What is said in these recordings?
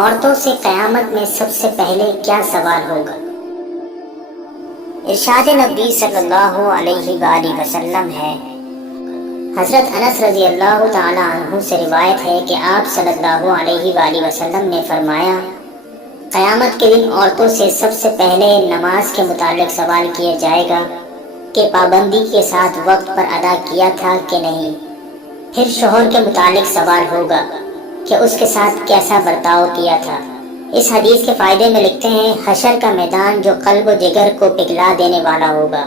عورتوں سے قیامت میں سب سے پہلے کیا سوال ہوگا؟ ارشاد نبی صلی اللہ علیہ وآلہ وسلم ہے، حضرت انس رضی اللہ تعالی عنہ سے روایت ہے کہ آپ صلی اللہ علیہ وآلہ وسلم نے فرمایا، قیامت کے دن عورتوں سے سب سے پہلے نماز کے متعلق سوال کیا جائے گا کہ پابندی کے ساتھ وقت پر ادا کیا تھا کہ نہیں۔ پھر شوہر کے متعلق سوال ہوگا کہ اس کے ساتھ کیسا برتاؤ کیا تھا۔ اس حدیث کے فائدے میں لکھتے ہیں، حشر کا میدان جو قلب و جگر کو پگھلا دینے والا ہوگا،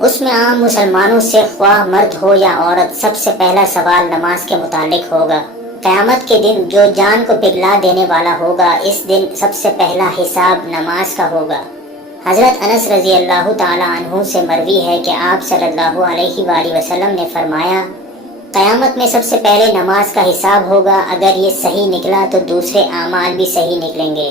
اس میں عام مسلمانوں سے خواہ مرد ہو یا عورت سب سے پہلا سوال نماز کے متعلق ہوگا۔ قیامت کے دن جو جان کو پگھلا دینے والا ہوگا، اس دن سب سے پہلا حساب نماز کا ہوگا۔ حضرت انس رضی اللہ تعالی عنہ سے مروی ہے کہ آپ صلی اللہ علیہ وآلہ وسلم نے فرمایا، قیامت میں سب سے پہلے نماز کا حساب ہوگا۔ اگر یہ صحیح نکلا تو دوسرے اعمال بھی صحیح نکلیں گے،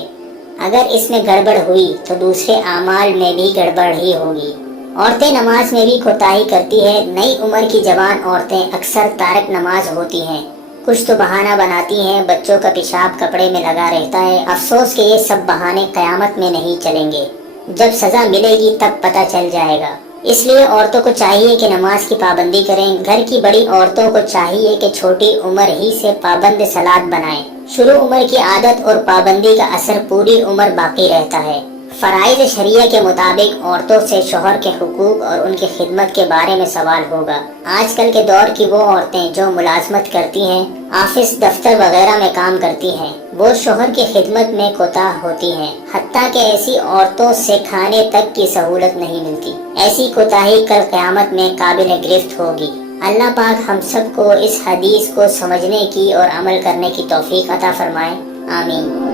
اگر اس میں گڑبڑ ہوئی تو دوسرے اعمال میں بھی گڑبڑ ہی ہوگی۔ عورتیں نماز میں بھی کوتاہی کرتی ہے۔ نئی عمر کی جوان عورتیں اکثر تارک نماز ہوتی ہیں، کچھ تو بہانہ بناتی ہیں، بچوں کا پیشاب کپڑے میں لگا رہتا ہے۔ افسوس کہ یہ سب بہانے قیامت میں نہیں چلیں گے، جب سزا ملے گی تب پتہ چل جائے گا۔ اس لیے عورتوں کو چاہیے کہ نماز کی پابندی کریں۔ گھر کی بڑی عورتوں کو چاہیے کہ چھوٹی عمر ہی سے پابند صلات بنائیں۔ شروع عمر کی عادت اور پابندی کا اثر پوری عمر باقی رہتا ہے۔ فرائض شریعہ کے مطابق عورتوں سے شوہر کے حقوق اور ان کی خدمت کے بارے میں سوال ہوگا۔ آج کل کے دور کی وہ عورتیں جو ملازمت کرتی ہیں، آفس دفتر وغیرہ میں کام کرتی ہیں، وہ شوہر کی خدمت میں کوتاہ ہوتی ہیں، حتیٰ کہ ایسی عورتوں سے کھانے تک کی سہولت نہیں ملتی۔ ایسی کوتاہی کل قیامت میں قابل گرفت ہوگی۔ اللہ پاک ہم سب کو اس حدیث کو سمجھنے کی اور عمل کرنے کی توفیق عطا فرمائے، آمین۔